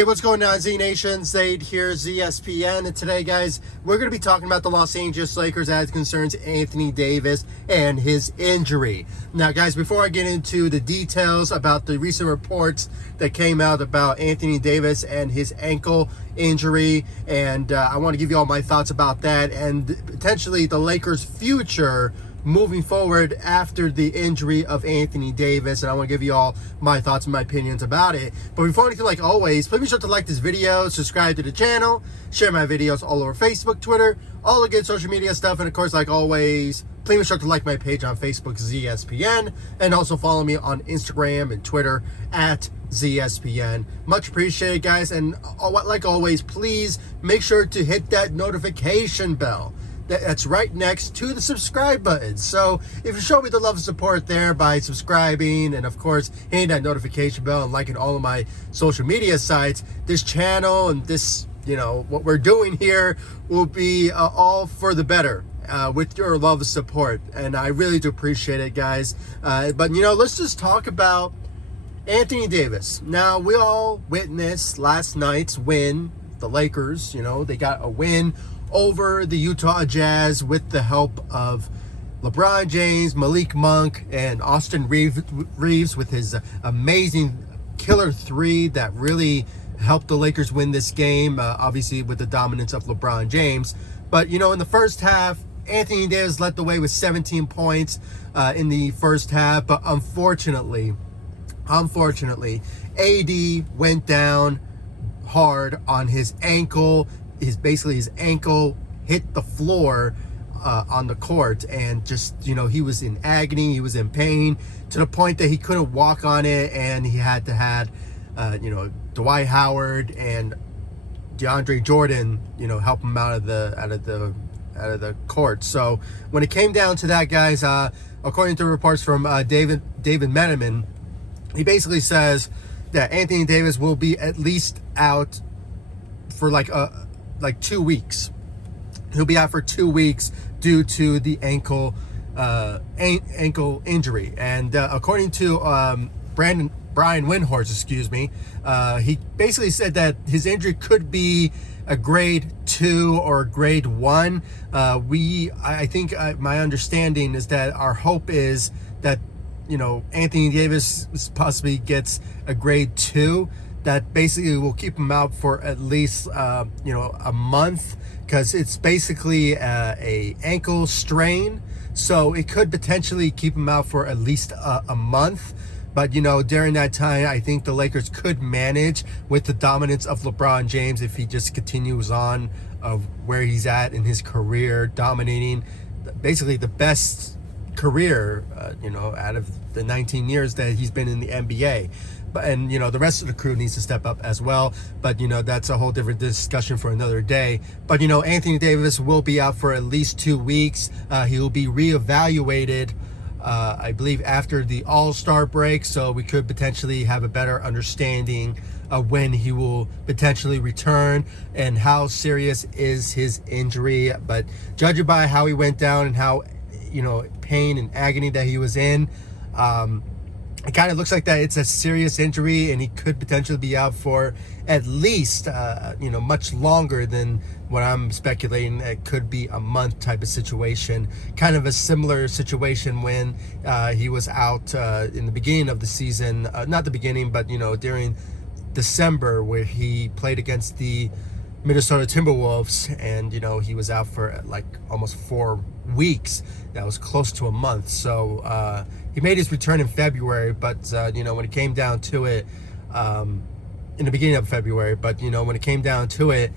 Hey, what's going on, Z Nation? Zaid here, ESPN, and today, guys, we're going to be talking about the Los Angeles Lakers as concerns Anthony Davis and his injury. Now, guys, before I get into the details about the recent reports that came out about Anthony Davis and his ankle injury, and I want to give you all my thoughts about that and potentially the Lakers' future moving forward after the injury of Anthony Davis, and I want to give you all my thoughts and my opinions about it. But before anything, like always, please be sure to like this video, subscribe to the channel, share my videos all over Facebook, Twitter, all the good social media stuff, and of course, like always, please be sure to like my page on Facebook, ZSPN, and also follow me on Instagram and Twitter at ZSPN. Much appreciated, guys, and like always, please make sure to hit that notification bell that's right next to the subscribe button. So if you show me the love and support there by subscribing and, of course, hitting that notification bell and liking all of my social media sites, this channel and this, what we're doing here will be all for the better with your love and support. And I really do appreciate it, guys. But, let's just talk about Anthony Davis. Now, we all witnessed last night's win. The Lakers, they got a win over the Utah Jazz with the help of LeBron James, Malik Monk, and Austin Reeves with his amazing killer three that really helped the Lakers win this game, obviously with the dominance of LeBron James. But, in the first half, Anthony Davis led the way with 17 points in the first half. But unfortunately, AD went down hard on his ankle. His ankle hit the floor on the court, and just, he was in agony, he was in pain to the point that he couldn't walk on it, and he had to have, Dwight Howard and DeAndre Jordan, help him out of the court. So when it came down to that, guys, according to reports from David McMenamin, he basically says that Anthony Davis will be at least out for like 2 weeks. He'll be out for 2 weeks due to the ankle injury. And according to Brian Windhorst, he basically said that his injury could be a grade 2 or grade 1. I think my understanding is that our hope is that Anthony Davis possibly gets a grade 2. That basically will keep him out for at least, a month, because it's basically a ankle strain. So it could potentially keep him out for at least a month. But, during that time, I think the Lakers could manage with the dominance of LeBron James if he just continues on of where he's at in his career, dominating basically the best career, out of the 19 years that he's been in the NBA. And the rest of the crew needs to step up as well, but that's a whole different discussion for another day. But Anthony Davis will be out for at least 2 weeks. He will be reevaluated, I believe, after the All-Star break, so we could potentially have a better understanding of when he will potentially return and how serious is his injury. But judging by how he went down and how pain and agony that he was in, it kind of looks like that it's a serious injury, and he could potentially be out for at least, much longer than what I'm speculating. It could be a month type of situation. Kind of a similar situation when he was out in the beginning of the season. Not the beginning, but, during December, where he played against the Minnesota Timberwolves, and, he was out for like almost 4 weeks. That was close to a month. So, he made his return in February, but, when it came down to it, in the beginning of February, but, when it came down to it,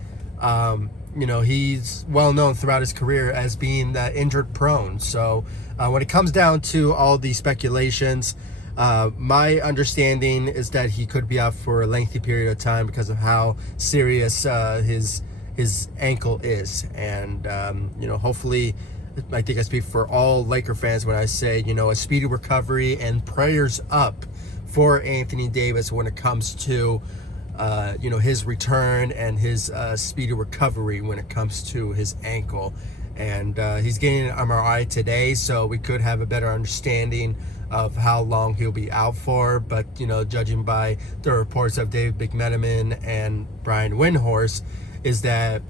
he's well known throughout his career as being injured prone. So when it comes down to all the speculations, my understanding is that he could be out for a lengthy period of time because of how serious his ankle is. And, hopefully, I think I speak for all Laker fans when I say, a speedy recovery and prayers up for Anthony Davis when it comes to, his return and his speedy recovery when it comes to his ankle. and he's getting an MRI today, so we could have a better understanding of how long he'll be out for. But judging by the reports of David McMenamin and Brian Windhorst, is that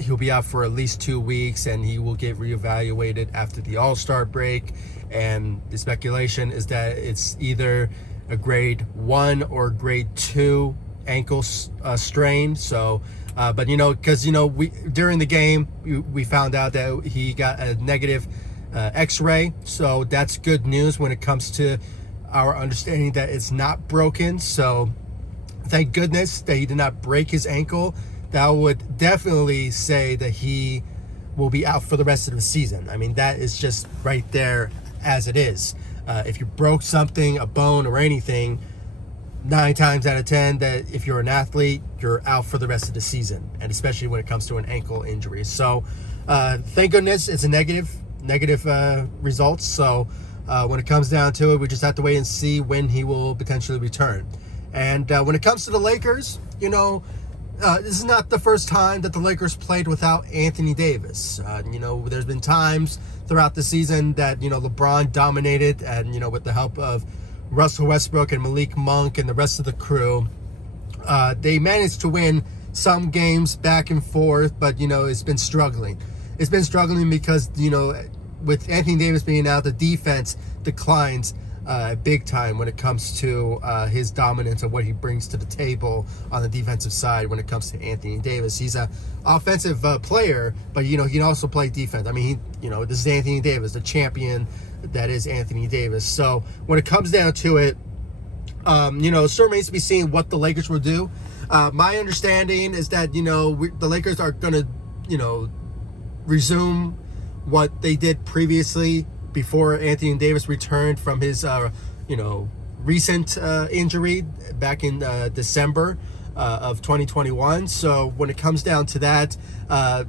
he'll be out for at least 2 weeks, and he will get reevaluated after the All-Star break. And the speculation is that it's either a grade 1 or grade 2 ankle strain. So but because we during the game we found out that he got a negative x-ray, so that's good news when it comes to our understanding that it's not broken. So thank goodness that he did not break his ankle. That would definitely say that he will be out for the rest of the season. I mean, that is just right there as it is. If you broke something, a bone or anything, 9 times out of 10 that if you're an athlete, you're out for the rest of the season, and especially when it comes to an ankle injury. So thank goodness it's a negative results. So when it comes down to it, we just have to wait and see when he will potentially return. And when it comes to the Lakers, this is not the first time that the Lakers played without Anthony Davis. There's been times throughout the season that LeBron dominated, and with the help of Russell Westbrook and Malik Monk and the rest of the crew, they managed to win some games back and forth, but it's been struggling. It's been struggling because with Anthony Davis being out, the defense declines big time when it comes to his dominance and what he brings to the table on the defensive side. When it comes to Anthony Davis, he's an offensive player, but he can also play defense. I mean, this is Anthony Davis, the champion that is Anthony Davis. So when it comes down to it, it still remains to be seen what the Lakers will do. My understanding is that the Lakers are going to resume what they did previously before Anthony Davis returned from his recent injury back in December of 2021. So when it comes down to that,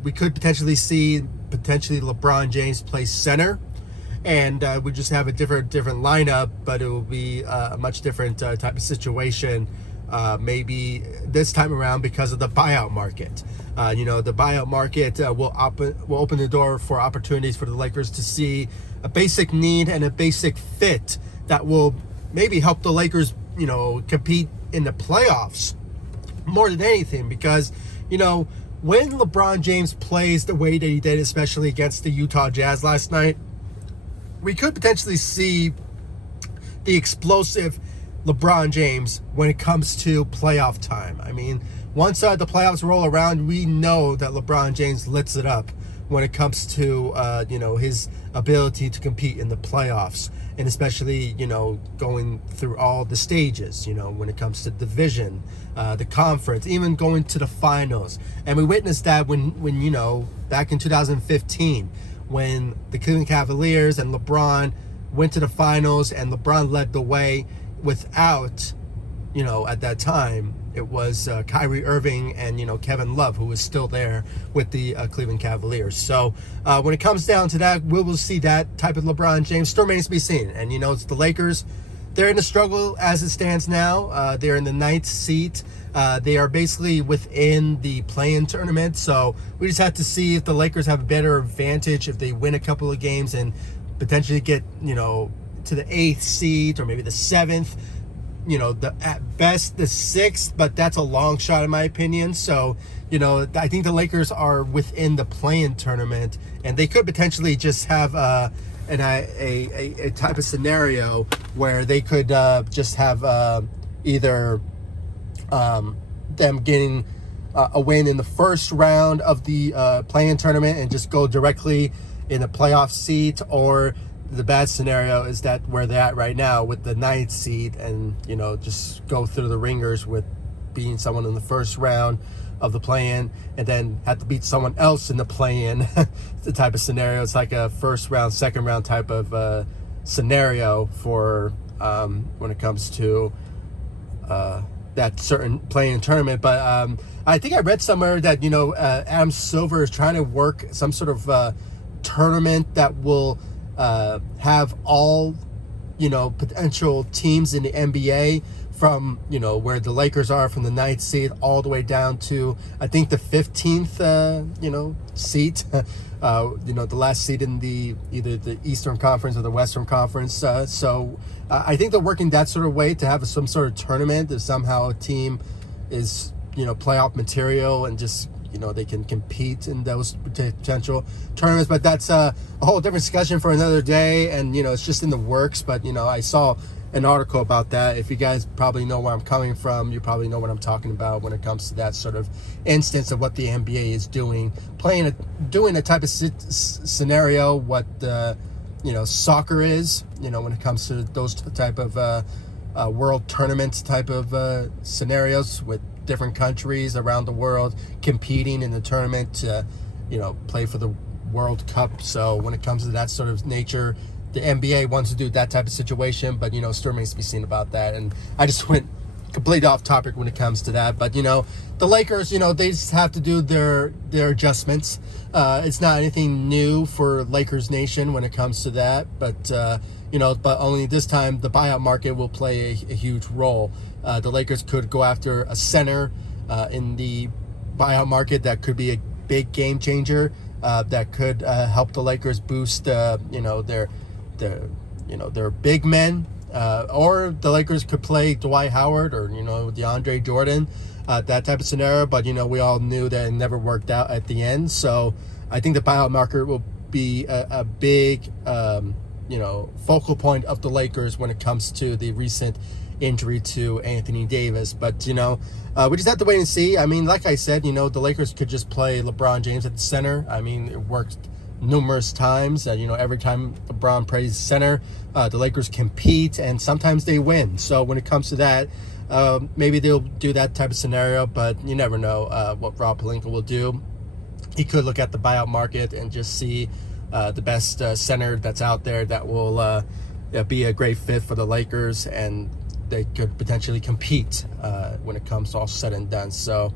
we could potentially see LeBron James play center, and we just have a different lineup, but it will be a much different type of situation maybe this time around because of the buyout market. The buyout market will open the door for opportunities for the Lakers to see a basic need and a basic fit that will maybe help the Lakers, compete in the playoffs more than anything. Because, when LeBron James plays the way that he did, especially against the Utah Jazz last night, we could potentially see the explosive LeBron James when it comes to playoff time. I mean, once the playoffs roll around, we know that LeBron James lits it up when it comes to his ability to compete in the playoffs, and especially going through all the stages, when it comes to division, the conference, even going to the finals. And we witnessed that when back in 2015, when the Cleveland Cavaliers and LeBron went to the finals, and LeBron led the way without, at that time, it was Kyrie Irving and, Kevin Love, who was still there with the Cleveland Cavaliers. So when it comes down to that, we will see that type of LeBron James. Still remains to be seen. And, it's the Lakers. They're in a struggle as it stands now. They're in the 9th seat. They are basically within the play-in tournament. So we just have to see if the Lakers have a better advantage if they win a couple of games and potentially get, to the 8th seed or maybe the 7th. At best the 6th, but that's a long shot in my opinion. So, I think the Lakers are within the play-in tournament, and they could potentially just have a type of scenario where they could just have either them getting a win in the first round of the play-in tournament and just go directly in a playoff seat, or the bad scenario is that where they're at right now with the 9th seed and, just go through the ringers with beating someone in the first round of the play-in and then have to beat someone else in the play-in. The type of scenario. It's like a first round, second round type of scenario for when it comes to that certain play-in tournament. But I think I read somewhere that, Adam Silver is trying to work some sort of tournament that will have all potential teams in the NBA from, you know, where the Lakers are, from the 9th seed all the way down to, I think, the 15th, you know, seat, you know, the last seed in either the Eastern Conference or the Western Conference. So I think they're working that sort of way to have some sort of tournament if somehow a team is, you know, playoff material and just, you know, they can compete in those potential tournaments. But that's a whole different discussion for another day. And, you know, it's just in the works. But, you know, I saw an article about that. If you guys probably know where I'm coming from, you probably know what I'm talking about when it comes to that sort of instance of what the NBA is doing, doing a type of scenario, what you know, soccer is, you know, when it comes to those type of world tournaments type of scenarios with different countries around the world competing in the tournament to, you know, play for the World Cup. So when it comes to that sort of nature, the NBA wants to do that type of situation, but, you know, still remains to be seen about that. And I just went completely off topic when it comes to that. But, you know, the Lakers, you know, they just have to do their adjustments. It's not anything new for Lakers Nation when it comes to that. But, you know, but only this time the buyout market will play a huge role. The Lakers could go after a center in the buyout market that could be a big game changer, that could help the Lakers boost, you know, their big men, or the Lakers could play Dwight Howard or, you know, DeAndre Jordan, that type of scenario. But, you know, we all knew that it never worked out at the end. So I think the buyout market will be a big, you know, focal point of the Lakers when it comes to the recent injury to Anthony Davis. But, you know, we just have to wait and see. I mean, like I said, you know, the Lakers could just play LeBron James at the center. I mean, it worked numerous times. You know, every time LeBron plays center, the Lakers compete, and sometimes they win. So when it comes to that, maybe they'll do that type of scenario, but you never know what Rob Pelinka will do. He could look at the buyout market and just see the best center that's out there that will be a great fit for the Lakers, and they could potentially compete when it comes to all said and done. So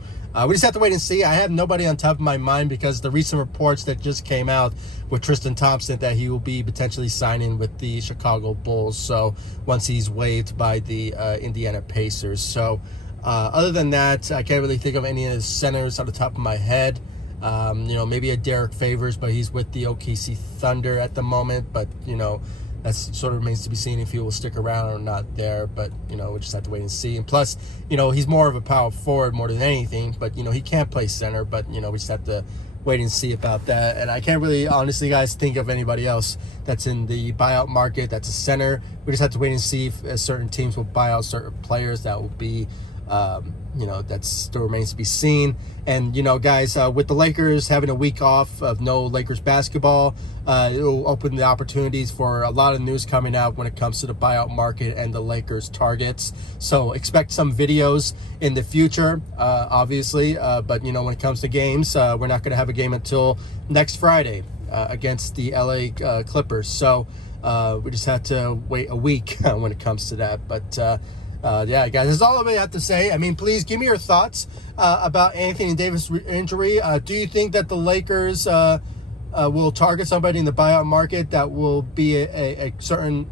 we just have to wait and see. I have nobody on top of my mind because the recent reports that just came out with Tristan Thompson that he will be potentially signing with the Chicago Bulls. So once he's waived by the Indiana Pacers. So other than that, I can't really think of any of the centers on the top of my head. You know, maybe a Derek Favors, but he's with the OKC Thunder at the moment. But, you know, that sort of remains to be seen if he will stick around or not there. But, you know, we just have to wait and see. And plus, you know, he's more of a power forward more than anything. But, you know, he can't play center. But, you know, we just have to wait and see about that. And I can't really, honestly, guys, think of anybody else that's in the buyout market that's a center. We just have to wait and see if certain teams will buy out certain players. That will be, you know, that still remains to be seen. And, you know, guys, with the Lakers having a week off of no Lakers basketball, it will open the opportunities for a lot of news coming out when it comes to the buyout market and the Lakers targets. So expect some videos in the future, obviously. But, you know, when it comes to games, we're not going to have a game until next Friday against the LA Clippers. So we just have to wait a week when it comes to that. But, yeah, guys, that's all I have to say. I mean, please give me your thoughts about Anthony Davis' injury. Do you think that the Lakers will target somebody in the buyout market that will be a certain,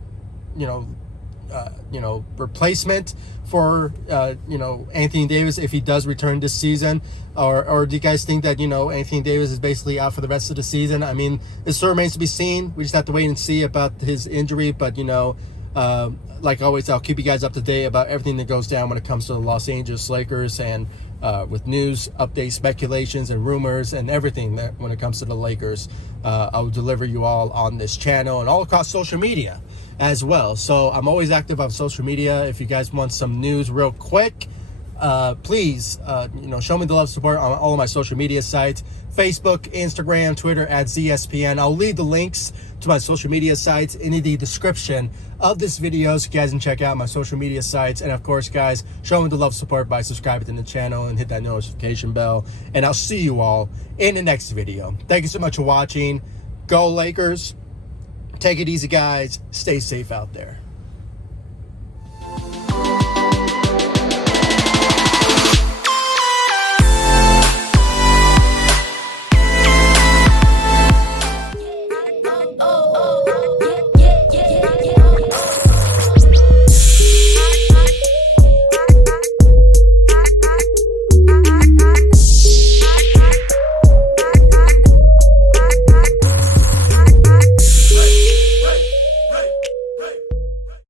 you know, replacement for, you know, Anthony Davis if he does return this season? Or do you guys think that, you know, Anthony Davis is basically out for the rest of the season? I mean, it still remains to be seen. We just have to wait and see about his injury. But, you know, like always, I'll keep you guys up to date about everything that goes down when it comes to the Los Angeles Lakers, and with news, updates, speculations, and rumors, and everything that when it comes to the Lakers. I'll deliver you all on this channel and all across social media as well. So I'm always active on social media. If you guys want some news real quick, please, you know, show me the love, support on all of my social media sites: Facebook, Instagram, Twitter @ZSPN. I'll leave the links to my social media sites in the description of this video so you guys can check out my social media sites. And of course, guys, show me the love, support by subscribing to the channel and hit that notification bell. And I'll see you all in the next video. Thank you so much for watching. Go Lakers. Take it easy, guys. Stay safe out there.